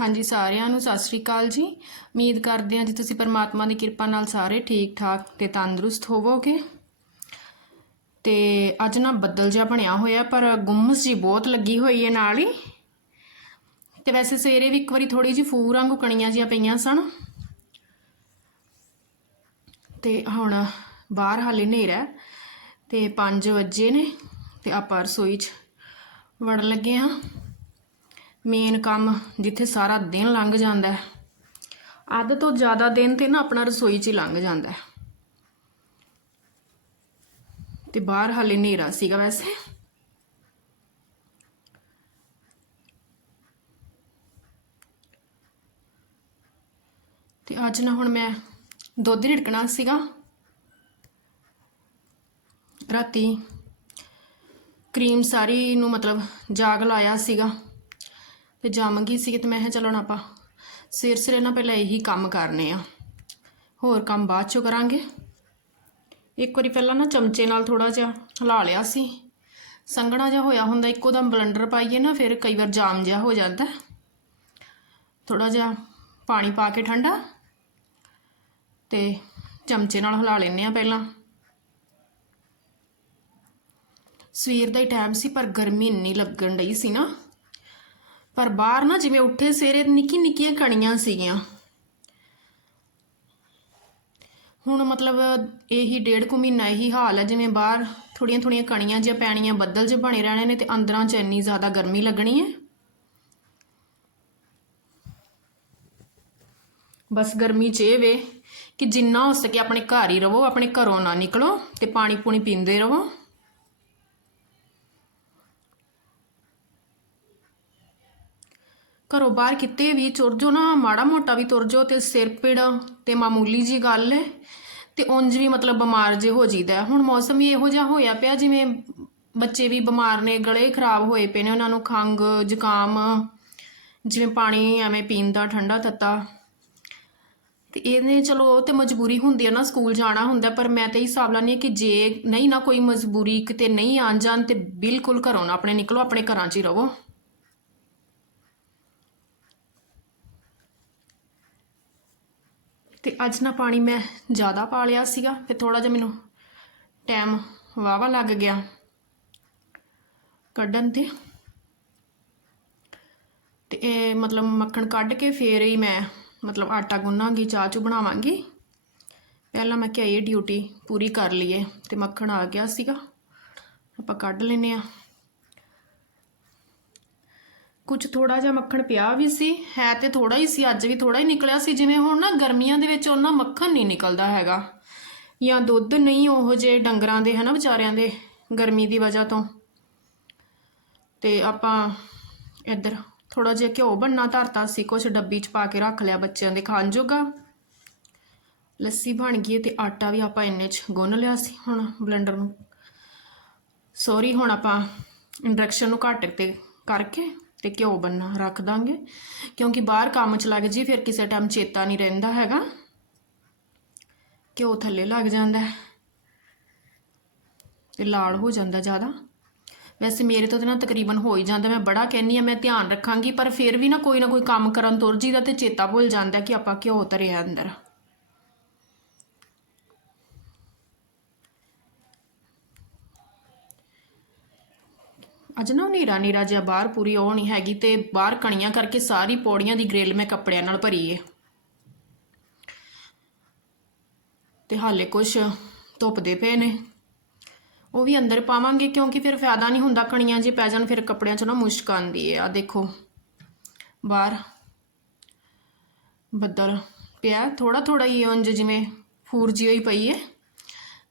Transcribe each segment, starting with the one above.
ਹਾਂਜੀ, ਸਾਰਿਆਂ ਨੂੰ ਸਤਿ ਸ੍ਰੀ ਅਕਾਲ ਜੀ। ਉਮੀਦ ਕਰਦੇ ਹਾਂ ਜੀ ਤੁਸੀਂ ਪਰਮਾਤਮਾ ਦੀ ਕਿਰਪਾ ਨਾਲ ਸਾਰੇ ਠੀਕ ਠਾਕ ਤੇ ਤੰਦਰੁਸਤ ਹੋਵੋਗੇ। ਤੇ ਅੱਜ ਨਾ ਬੱਦਲ ਜਿਹਾ ਬਣਿਆ ਹੋਇਆ, ਪਰ ਗੁੰਮਸ ਜੀ ਬਹੁਤ ਲੱਗੀ ਹੋਈ ਹੈ ਨਾਲ ਹੀ। ਤੇ ਵੈਸੇ ਸਵੇਰੇ ਵੀ ਇੱਕ ਵਾਰੀ ਥੋੜੀ ਜਿਹੀ ਫੂਰ ਵਾਂਗੂ ਕਣੀਆਂ ਜੀਆਂ ਪਈਆਂ ਸਨ। ਤੇ ਹੁਣ ਬਾਹਰ ਹਾਲੇ ਹਨੇਰਾ ਹੈ ਤੇ 5 ਵਜੇ ਨੇ ਤੇ ਆਪਾਂ ਰਸੋਈ 'ਚ ਵੜਨ ਲੱਗੇ ਹਾਂ। ਮੇਨ ਕੰਮ ਜਿੱਥੇ ਸਾਰਾ ਦਿਨ ਲੰਘ ਜਾਂਦਾ ਹੈ। ਅੱਧ ਤੋਂ ਜ਼ਿਆਦਾ ਦਿਨ ਤੇ ਨਾ ਆਪਣਾ ਰਸੋਈ 'ਚ ਹੀ ਲੰਘ ਜਾਂਦਾ ਹੈ। ਤੇ ਬਾਹਰ ਹਾਲੇ ਹਨੇਰਾ ਸੀਗਾ ਵੈਸੇ। ਤੇ ਅੱਜ ਨਾ ਹੁਣ ਮੈਂ ਦੁੱਧ ਰਿੜਕਣਾ ਸੀਗਾ। ਰਾਤੀ ਕਰੀਮ ਸਾਰੀ ਨੂੰ ਮਤਲਬ ਜਾਗ ਲਾਇਆ ਸੀਗਾ। ਤੇ ਜੰਮ ਗਈ ਸੀ ਤੇ ਮੈਂ ਕਿਹਾ ਚਲੋ ਹੁਣ ਆਪਾਂ ਸਿਰ ਸਿਰੇ ਨਾ ਪਹਿਲਾਂ ਇਹੀ ਕੰਮ ਕਰਨੇ ਆ। ਹੋਰ ਕੰਮ ਬਾਅਦ ਚੋਂ ਕਰਾਂਗੇ। ਇੱਕ ਵਾਰੀ ਪਹਿਲਾਂ ਨਾ ਚਮਚੇ ਨਾਲ ਥੋੜਾ ਜਿਹਾ ਹਿਲਾ ਲਿਆ ਸੀ। ਸੰਘਣਾ ਜਿਹਾ ਹੋਇਆ ਹੁੰਦਾ, ਇੱਕੋ ਦਮ ਬਲੈਂਡਰ ਪਾਈਏ ਨਾ, ਫਿਰ ਕਈ ਵਾਰ ਜਾਮ ਜਿਹਾ ਹੋ ਜਾਂਦਾ। ਥੋੜਾ ਜਿਹਾ ਪਾਣੀ ਪਾ ਕੇ ਠੰਡਾ ਤੇ ਚਮਚੇ ਨਾਲ ਹਿਲਾ ਲੈਨੇ ਆ ਪਹਿਲਾਂ। ਸਵੇਰ ਦਾ ਹੀ ਟਾਈਮ ਸੀ, ਪਰ ਗਰਮੀ ਇੰਨੀ ਲੱਗਣ ਡਈ ਸੀ ਨਾ। ਪਰ ਬਾਹਰ ਨਾ ਜਿਵੇਂ ਉੱਠੇ ਸਵੇਰੇ ਨਿੱਕੀ ਨਿੱਕੀਆਂ ਕਣੀਆਂ ਸੀਗੀਆਂ। ਹੁਣ ਮਤਲਬ ਇਹੀ ਡੇਢ ਕੁ ਮਹੀਨਾ ਇਹੀ ਹਾਲ ਹੈ, ਜਿਵੇਂ ਬਾਹਰ ਥੋੜੀਆਂ ਥੋੜੀਆਂ ਕਣੀਆਂ ਜਿਹਾ ਪੈਣੀਆਂ, ਬੱਦਲ ਜਿਹੇ ਬਣੇ ਰਹਿਣੇ ਨੇ ਤੇ ਅੰਦਰਾਂ 'ਚ ਇੰਨੀ ਜ਼ਿਆਦਾ ਗਰਮੀ ਲੱਗਣੀ ਹੈ। ਬਸ ਗਰਮੀ 'ਚ ਇਹ ਵੇ ਕਿ ਜਿੰਨਾ ਹੋ ਸਕੇ ਆਪਣੇ ਘਰ ਹੀ ਰਹੋ ਆਪਣੇ ਘਰੋਂ ਨਾ ਨਿਕਲੋ ਤੇ ਪਾਣੀ ਪੂਣੀ ਪੀਂਦੇ ਰਹੋ ਘਰੋਂ ਬਾਹਰ ਕਿਤੇ ਵੀ ਤੁਰ ਜਾਓ ਨਾ, ਮਾੜਾ ਮੋਟਾ ਵੀ ਤੁਰ ਜਾਓ ਤੇ ਸਿਰ ਪੀੜ ਤੇ ਮਾਮੂਲੀ ਜੀ ਗੱਲ ਹੈ ਤੇ ਉਂਝ ਵੀ ਮਤਲਬ ਬਿਮਾਰ ਜੇ ਹੋ ਜੀਦਾ ਹੁਣ ਮੌਸਮ ਵੀ ਇਹੋ ਜਿਹਾ ਹੋਇਆ ਪਿਆ ਜਿਵੇਂ ਬੱਚੇ ਵੀ ਬਿਮਾਰ ਨੇ, ਗਲੇ ਖਰਾਬ ਹੋਏ ਪਏ ਨੇ, ਉਹਨਾਂ ਨੂੰ ਖੰਗ ਜ਼ੁਕਾਮ, ਜਿਵੇਂ ਪਾਣੀ ਐਵੇਂ ਪੀਣ ਦਾ ਠੰਡਾ ਤੱਤਾ। ਤੇ ਇਹਨੇ ਚਲੋ ਉਹ ਤੇ ਮਜਬੂਰੀ ਹੁੰਦੀ ਆ ਨਾ, ਸਕੂਲ ਜਾਣਾ ਹੁੰਦਾ, ਪਰ ਮੈਂ ਤਾਂ ਇਹ ਹਿਸਾਬ ਲਾਨੀ ਕਿ ਜੇ ਨਹੀਂ ਨਾ ਕੋਈ ਮਜਬੂਰੀ ਕਿਤੇ ਨਹੀਂ ਆਣ ਜਾਣ ਤੇ ਬਿਲਕੁਲ ਘਰੋਂ ਨਾ ਆਪਣੇ ਨਿਕਲੋ, ਆਪਣੇ ਘਰਾਂ 'ਚ ਹੀ ਰਹੋ। ਤੇ ਅੱਜ ਨਾ ਪਾਣੀ ਮੈਂ ਜ਼ਿਆਦਾ ਪਾ ਲਿਆ ਸੀਗਾ ਫਿਰ ਥੋੜਾ ਜਿਹਾ ਮੈਨੂੰ ਟਾਈਮ ਵਾਵਾ ਲੱਗ ਗਿਆ। ਕੱਢਣ ਤੇ। ਤੇ ਇਹ ਮਤਲਬ ਮੱਖਣ ਕੱਢ ਕੇ ਫੇਰ ਹੀ ਮੈਂ ਮਤਲਬ ਆਟਾ ਗੁੰਨਾਂਗੀ, ਚਾਹ ਚੂ ਬਣਾਵਾਂਗੀ। ਪਹਿਲਾਂ ਮੈਂ ਕਿਹਾ ਇਹ ਡਿਊਟੀ ਪੂਰੀ ਕਰ ਲਈਏ ਤੇ ਮੱਖਣ ਆ ਗਿਆ ਸੀਗਾ। ਆਪਾਂ ਕੱਢ ਲੈਨੇ ਆ ਕੁਝ ਥੋੜਾ ਜਿਹਾ ਮੱਖਣ ਪਿਆ ਵੀ ਸੀ, ਹੈ ਤੇ ਥੋੜਾ ਹੀ ਸੀ, ਅੱਜ ਵੀ ਥੋੜਾ ਹੀ ਨਿਕਲਿਆ ਸੀ, ਜਿਵੇਂ ਹੁਣ ਨਾ ਗਰਮੀਆਂ ਦੇ ਵਿੱਚ ਉਹਨਾਂ ਮੱਖਣ ਨਹੀਂ ਨਿਕਲਦਾ ਹੈਗਾ। ਜਾਂ ਦੁੱਧ ਨਹੀਂ ਉਹੋ ਜੇ ਡੰਗਰਾਂ ਦੇ ਹਨਾ ਵਿਚਾਰਿਆਂ ਦੇ, ਗਰਮੀ ਦੀ ਵਜ੍ਹਾ ਤੋਂ। ਤੇ ਆਪਾਂ ਇੱਧਰ ਥੋੜਾ ਜਿਹਾ ਘਿਓ ਬਣਨਾ ਧਰਤਾ ਸੀ ਕੁਝ ਡੱਬੀ 'ਚ ਪਾ ਕੇ ਰੱਖ ਲਿਆ ਬੱਚਿਆਂ ਦੇ ਖਾਣ ਜੋਗਾ। ਲੱਸੀ ਬਣ ਗਈ ਹੈ ਤੇ ਆਟਾ ਵੀ ਆਪਾਂ ਇੰਨੇ 'ਚ ਗੁੰਨ ਲਿਆ ਸੀ ਹੁਣ ਬਲੈਂਡਰ ਨੂੰ। ਸੌਰੀ ਹੁਣ ਆਪਾਂ ਇੰਡਕਸ਼ਨ ਨੂੰ ਘੱਟ ਤੇ ਕਰਕੇ ਤੇ ਘਿਓ ਬੰਨਾ ਰੱਖ ਦਾਂਗੇ। ਕਿਉਂਕਿ ਬਾਹਰ ਕੰਮ 'ਚ ਲੱਗ ਜੀ ਫਿਰ ਕਿਸੇ ਟਾਈਮ ਚੇਤਾ ਨਹੀਂ ਰਹਿੰਦਾ ਹੈਗਾ। ਘਿਓ ਥੱਲੇ ਲੱਗ ਜਾਂਦਾ ਹੈ। ਤੇ ਲਾਲ ਹੋ ਜਾਂਦਾ ਜ਼ਿਆਦਾ। ਵੈਸੇ ਮੇਰੇ ਤੋਂ ਤਾਂ ਨਾ ਤਕਰੀਬਨ ਹੋ ਹੀ ਜਾਂਦਾ, ਮੈਂ ਬੜਾ ਕਹਿੰਨੀ ਆ ਮੈਂ ਧਿਆਨ ਰੱਖਾਂਗੀ, ਪਰ ਫਿਰ ਵੀ ਨਾ ਕੋਈ ਨਾ ਕੋਈ ਕੰਮ ਕਰਨ ਤੁਰ ਜੀਦਾ ਤੇ ਚੇਤਾ ਭੁੱਲ ਜਾਂਦਾ ਕਿ ਆਪਾਂ ਘਿਓ ਧਰਿਆ ਅੰਦਰ। ਅੱਜ ਨਾ ਨੀਰਾ ਨੀਰਾ ਜਿਹਾ ਬਾਹਰ ਪੂਰੀ ਉਹ ਨਹੀਂ ਹੈਗੀ ਤੇ ਬਾਹਰ ਕਣੀਆਂ ਕਰਕੇ ਸਾਰੀ ਪੌੜੀਆਂ ਦੀ ਗ੍ਰਿਲ ਮੈਂ ਕੱਪੜਿਆਂ ਨਾਲ ਭਰੀ ਏ। ਤੇ ਹਾਲੇ ਕੁਛ ਧੁੱਪਦੇ ਪਏ ਨੇ। ਉਹ ਵੀ ਅੰਦਰ ਪਾਵਾਂਗੇ ਕਿਉਂਕਿ ਫਿਰ ਫਾਇਦਾ ਨਹੀਂ ਹੁੰਦਾ ਕਣੀਆਂ ਜੇ ਪੈ ਜਾਣ, ਫਿਰ ਕੱਪੜਿਆਂ 'ਚ ਨਾ ਮੁਸ਼ਕ ਆਉਂਦੀ ਹੈ ਆ ਦੇਖੋ, ਬਾਹਰ ਬੱਦਲ ਪਿਆ ਥੋੜਾ ਥੋੜਾ ਹੀ ਉਂਝ ਜਿਵੇਂ ਫੂਰ ਜਿਹੀ ਹੋਈ ਪਈ ਹੈ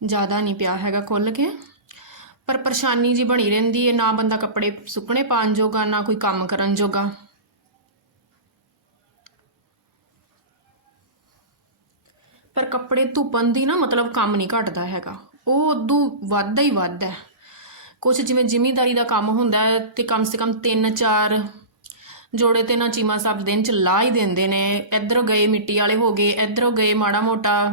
ਜ਼ਿਆਦਾ ਨਹੀਂ ਪਿਆ ਹੈਗਾ ਖੁੱਲ ਕੇ। ਪਰ ਪਰੇਸ਼ਾਨੀ ਜੀ ਬਣੀ ਰਹਿੰਦੀ ਹੈ ਨਾ ਬੰਦਾ ਕੱਪੜੇ ਸੁੱਕਣੇ ਪਾਣ ਜੋਗਾ, ਨਾ ਕੋਈ ਕੰਮ ਕਰਨ ਜੋਗਾ। ਪਰ ਕੱਪੜੇ ਧੁੱਪਣ ਦੀ ਨਾ ਮਤਲਬ ਕੰਮ ਨਹੀਂ ਘਟਦਾ ਹੈਗਾ। ਉਹ ਉਦੋਂ ਵੱਧਦਾ ਹੀ ਵੱਧਦਾ। ਹੈ ਕੁਛ ਜਿਵੇਂ ਜ਼ਿਮੀਂਦਾਰੀ ਦਾ ਕੰਮ ਹੁੰਦਾ ਹੈ ਤੇ ਕਮ ਸੇ ਕਮ 3-4 ਜੋੜੇ ਤੇ ਨਾ ਚੀਮਾ ਸਾਹਿਬ ਦਿਨ ਚ ਲਾ ਹੀ ਦਿੰਦੇ ਨੇ। ਇੱਧਰੋਂ ਗਏ ਮਿੱਟੀ ਵਾਲੇ ਹੋ ਗਏ, ਇੱਧਰੋਂ ਗਏ ਮਾੜਾ ਮੋਟਾ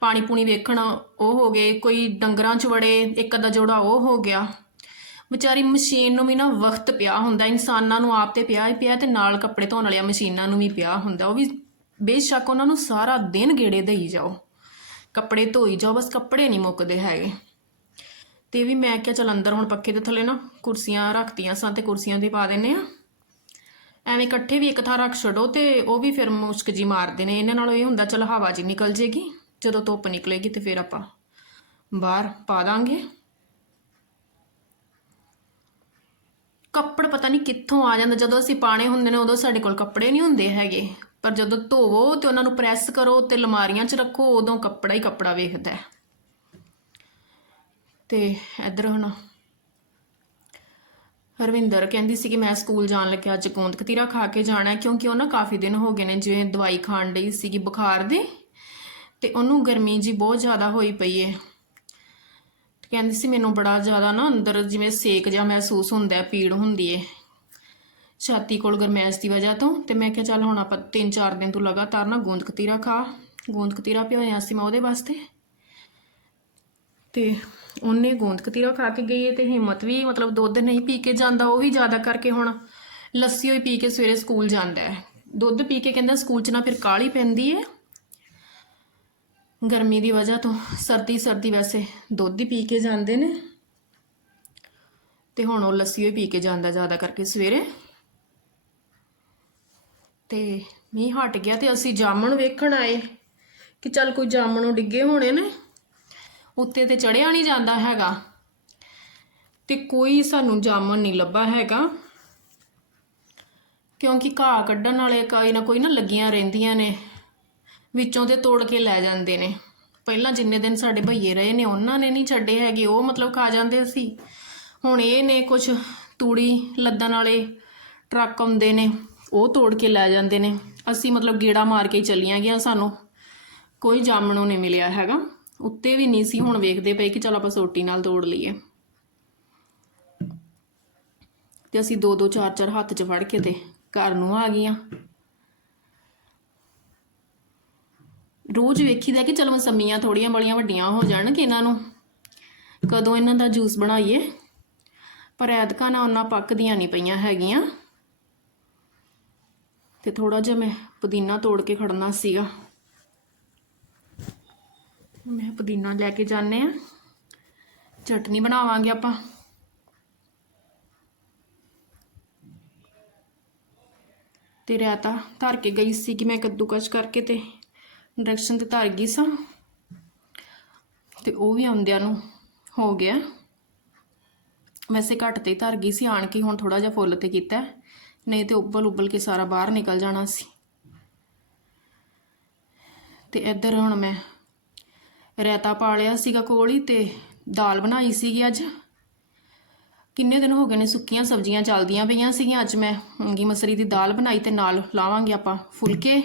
ਪਾਣੀ ਪੂਣੀ ਵੇਖਣ, ਉਹ ਹੋ ਗਏ, ਕੋਈ ਡੰਗਰਾਂ ਚ ਵੜੇ, ਇੱਕ ਅੱਧਾ ਜੋੜਾ ਉਹ ਹੋ ਗਿਆ। ਵਿਚਾਰੀ ਮਸ਼ੀਨ ਨੂੰ ਵੀ ਨਾ ਵਕਤ ਪਿਆ ਹੁੰਦਾ, ਇਨਸਾਨਾਂ ਨੂੰ ਆਪ ਤੇ ਪਿਆ ਹੀ ਪਿਆ ਤੇ ਨਾਲ ਕੱਪੜੇ ਧੋਣ ਵਾਲੀਆਂ ਮਸ਼ੀਨਾਂ ਨੂੰ ਵੀ ਪਿਆ ਹੁੰਦਾ। ਉਹ ਵੀ ਬੇਸ਼ੱਕ ਉਹਨਾਂ ਨੂੰ ਸਾਰਾ ਦਿਨ ਗੇੜੇ ਦੇਈ ਜਾਓ। ਕੱਪੜੇ ਧੋਈ ਜਾਓ, ਬਸ ਕੱਪੜੇ ਨਹੀਂ ਮੁੱਕਦੇ ਹੈਗੇ। ਤੇ ਵੀ ਮੈਂ ਕਿਹਾ, ਚਲ ਅੰਦਰ ਹੁਣ ਪੱਖੇ ਦੇ ਥੱਲੇ ਨਾ ਕੁਰਸੀਆਂ ਰੱਖਤੀਆਂ ਸਾਂ ਤੇ ਕੁਰਸੀਆਂ 'ਤੇ ਪਾ ਦਿੰਨੇ ਆ ਐਵੇਂ ਇਕੱਠੇ ਵੀ ਇੱਕ ਥਾਂ ਰੱਖ ਛੱਡੋ ਤੇ ਉਹ ਵੀ ਫਿਰ ਮੁਸ਼ਕ ਜੀ ਮਾਰਦੇ ਨੇ। ਇਹਨਾਂ ਨਾਲੋਂ ਇਹ ਹੁੰਦਾ, ਚਲ ਹਵਾ ਜੀ ਨਿਕਲ ਜੇਗੀ। ਜਦੋਂ ਧੁੱਪ ਨਿਕਲੇਗੀ ਤੇ ਫਿਰ ਆਪਾਂ ਬਾਹਰ ਪਾ ਦਾਂਗੇ। ਕੱਪੜ ਪਤਾ ਨਹੀਂ ਕਿੱਥੋਂ ਆ ਜਾਂਦਾ। ਜਦੋਂ ਅਸੀਂ ਪਾਣੇ ਹੁੰਦੇ ਨੇ, ਉਦੋਂ ਸਾਡੇ ਕੋਲ ਕੱਪੜੇ ਨਹੀਂ ਹੁੰਦੇ ਹੈਗੇ। ਪਰ ਜਦੋਂ ਧੋਵੋ ਤੇ ਉਹਨਾਂ ਨੂੰ ਪ੍ਰੈਸ ਕਰੋ ਤੇ ਲਮਾਰੀਆਂ 'ਚ ਰੱਖੋ, ਉਦੋਂ ਕੱਪੜਾ ਹੀ ਕੱਪੜਾ ਵੇਖਦਾ ਹੈ। ਤੇ ਇੱਧਰ ਹੁਣ ਹਰਵਿੰਦਰ ਕਹਿੰਦੀ ਸੀ ਕਿ ਮੈਂ ਸਕੂਲ ਜਾਣ ਲੱਗਿਆ, ਅੱਜ ਗੋਂਦ ਕਤੀਰਾ ਖਾ ਕੇ ਜਾਣਾ ਕਿਉਂਕਿ ਉਹ ਨਾ ਕਾਫੀ ਦਿਨ ਹੋ ਗਏ ਨੇ, ਜਿਵੇਂ ਦਵਾਈ ਖਾਣ ਲਈ ਸੀਗੀ ਬੁਖਾਰ ਦੀ। ਤੇ ਉਹਨੂੰ ਗਰਮੀ ਜੀ ਬਹੁਤ ਜ਼ਿਆਦਾ ਹੋਈ ਪਈ ਹੈ ਤੇ ਕਹਿੰਦੀ ਸੀ ਮੈਨੂੰ ਬੜਾ ਜ਼ਿਆਦਾ ਨਾ ਅੰਦਰ ਜਿਵੇਂ ਸੇਕ ਜਿਹਾ ਮਹਿਸੂਸ ਹੁੰਦਾ ਪੀੜ ਹੁੰਦੀ ਏ। ਛਾਤੀ ਕੋਲ ਗਰਮੈਸ਼ ਦੀ ਵਜ੍ਹਾ ਤੋਂ ਤੇ ਮੈਂ ਕਿਹਾ ਚੱਲ ਹੁਣ ਆਪਾਂ 3-4 ਦਿਨ ਤੋਂ ਲਗਾਤਾਰ ਨਾ ਗੋਂਦ ਕਤੀਰਾ ਖਾ। ਗੋਂਦ ਕਤੀਰਾ ਭਿਓਇਆ ਸੀ ਮੈਂ ਉਹਦੇ ਵਾਸਤੇ। ਤੇ ਉਹਨੇ ਗੋਂਦ ਕਤੀਰਾ ਖਾ ਕੇ ਗਈ ਹੈ ਤੇ ਹਿੰਮਤ ਵੀ ਮਤਲਬ ਦੁੱਧ ਨਹੀਂ ਪੀ ਕੇ ਜਾਂਦਾ, ਉਹ ਵੀ ਜ਼ਿਆਦਾ ਕਰਕੇ ਹੁਣ ਲੱਸੀ ਹੋਈ ਪੀ ਕੇ ਸਵੇਰੇ ਸਕੂਲ ਜਾਂਦਾ ਹੈ। ਦੁੱਧ ਪੀ ਕੇ ਕਹਿੰਦਾ ਸਕੂਲ 'ਚ ਨਾ ਫਿਰ ਕਾਲੀ ਪੈਂਦੀ ਹੈ ਗਰਮੀ ਦੀ ਵਜ੍ਹਾ ਤੋਂ ਸਰਦੀ ਸਰਦੀ ਵੈਸੇ ਦੁੱਧ ਹੀ ਪੀ ਕੇ ਜਾਂਦੇ ਨੇ। ਤੇ ਹੁਣ ਉਹ ਲੱਸੀ ਹੋਈ ਪੀ ਕੇ ਜਾਂਦਾ ਜ਼ਿਆਦਾ ਕਰਕੇ ਸਵੇਰੇ। ਤੇ ਮੀਂਹ ਹਟ ਗਿਆ ਤੇ ਅਸੀਂ ਜਾਮਣ ਵੇਖਣ ਆਏ ਕਿ ਚੱਲ ਕੋਈ ਜਾਮਣੋਂ ਡਿੱਗੇ ਹੋਣੇ ਨੇ। ਉੱਤੇ ਤੇ ਚੜਿਆ ਨਹੀਂ ਜਾਂਦਾ ਹੈਗਾ। ਤੇ ਕੋਈ ਸਾਨੂੰ ਜਾਮਣ ਨਹੀਂ ਲੱਭਾ ਹੈਗਾ। ਕਿਉਂਕਿ ਘਾਹ ਕੱਢਣ ਵਾਲੇ ਕੋਈ ਨਾ ਕੋਈ ਨਾ ਲੱਗੀਆਂ ਰਹਿੰਦੀਆਂ ਨੇ। ਵਿੱਚੋਂ ਤੇ ਤੋੜ ਕੇ ਲੈ ਜਾਂਦੇ ਨੇ। ਪਹਿਲਾਂ ਜਿੰਨੇ ਦਿਨ ਸਾਡੇ ਭਈਏ ਰਹੇ ਨੇ, ਉਹਨਾਂ ਨੇ ਨਹੀਂ ਛੱਡੇ ਹੈਗੇ। ਉਹ ਮਤਲਬ ਖਾ ਜਾਂਦੇ ਸੀ। ਹੁਣ ਇਹ ਨੇ ਕੁਝ ਤੂੜੀ, ਲੱਦਣ ਵਾਲੇ ਟਰੱਕ ਆਉਂਦੇ ਨੇ, ਉਹ ਤੋੜ ਕੇ ਲੈ ਜਾਂਦੇ ਨੇ। ਅਸੀਂ ਮਤਲਬ ਗੇੜਾ ਮਾਰ ਕੇ ਹੀ ਚੱਲੀਆਂ ਗਿਆ ਸਾਨੂੰ ਕੋਈ ਜਾਮਣੋਂ ਨਹੀਂ ਮਿਲਿਆ ਹੈਗਾ। ਉੱਤੇ ਵੀ ਨਹੀਂ ਸੀ। ਹੁਣ ਵੇਖਦੇ ਪਏ ਕਿ ਚਲ ਆਪਾਂ ਸੋਟੀ ਨਾਲ ਤੋੜ ਲਈਏ। ਤੇ ਅਸੀਂ ਦੋ ਦੋ ਚਾਰ ਚਾਰ ਹੱਥ 'ਚ ਫੜ ਕੇ ਤੇ ਘਰ ਨੂੰ ਆ ਗਈਆਂ। ਰੋਜ਼ ਵੇਖੀਦਾ ਕਿ ਚਲੋ ਮਸੰਮੀਆਂ ਥੋੜੀਆਂ ਬੜੀਆਂ ਵੱਡੀਆਂ ਹੋ ਜਾਣ ਕਿ ਇਹਨਾਂ ਨੂੰ ਕਦੋਂ ਇਹਨਾਂ ਦਾ ਜੂਸ ਬਣਾਈਏ। ਪਰ ਐਤਕਾਂ ਨਾ ਉਹਨਾਂ ਪੱਕਦੀਆਂ ਨਹੀਂ ਪਈਆਂ ਹੈਗੀਆਂ। ਤੇ ਥੋੜਾ ਜਿਹਾ ਮੈਂ ਪੁਦੀਨਾ ਤੋੜ ਕੇ ਖੜਨਾ ਸੀਗਾ। ਮੈਂ ਪੁਦੀਨਾ ਲੈ ਕੇ ਜਾਣੇ ਆ ਚਟਨੀ ਬਣਾਵਾਂਗੇ ਆਪਾਂ। ਤੇ ਰਾਤਾ ਧਰ ਕੇ ਗਈ ਸੀ ਕਿ ਮੈਂ ਕੱਦੂਕਸ਼ ਕਰਕੇ ਤੇ ਇੰਡਕਸ਼ਨ ਤੇ ਧਰ ਗਈ ਸਾਂ। ਤੇ ਉਹ ਵੀ ਆਉਂਦਿਆਂ ਨੂੰ ਹੋ ਗਿਆ। ਵੈਸੇ ਘੱਟ ਤੇ ਹੀ ਧਰ ਗਈ ਸੀ, ਆਣ ਕੇ ਹੁਣ ਥੋੜਾ ਜਿਹਾ ਫੁੱਲ ਤੇ ਕੀਤਾ ਨਹੀਂ ਤੇ ਉੱਬਲ ਉੱਬਲ ਕੇ ਸਾਰਾ ਬਾਹਰ ਨਿਕਲ ਜਾਣਾ ਸੀ। ਤੇ ਇੱਧਰ ਹੁਣ ਮੈਂ ਰਾਇਤਾ ਪਾ ਲਿਆ ਸੀਗਾ ਕੋਲ ਹੀ ਤੇ ਦਾਲ ਬਣਾਈ ਸੀਗੀ ਅੱਜ। ਕਿੰਨੇ ਦਿਨ ਹੋ ਗਏ ਨੇ ਸੁੱਕੀਆਂ ਸਬਜ਼ੀਆਂ ਚੱਲਦੀਆਂ ਪਈਆਂ ਸੀਗੀਆਂ। ਅੱਜ ਮੈਂ ਮੂੰਗੀ ਮਸਰੀ ਦੀ ਦਾਲ ਬਣਾਈ ਤੇ ਨਾਲ ਲਾਵਾਂਗੇ ਆਪਾਂ ਫੁਲਕੇ।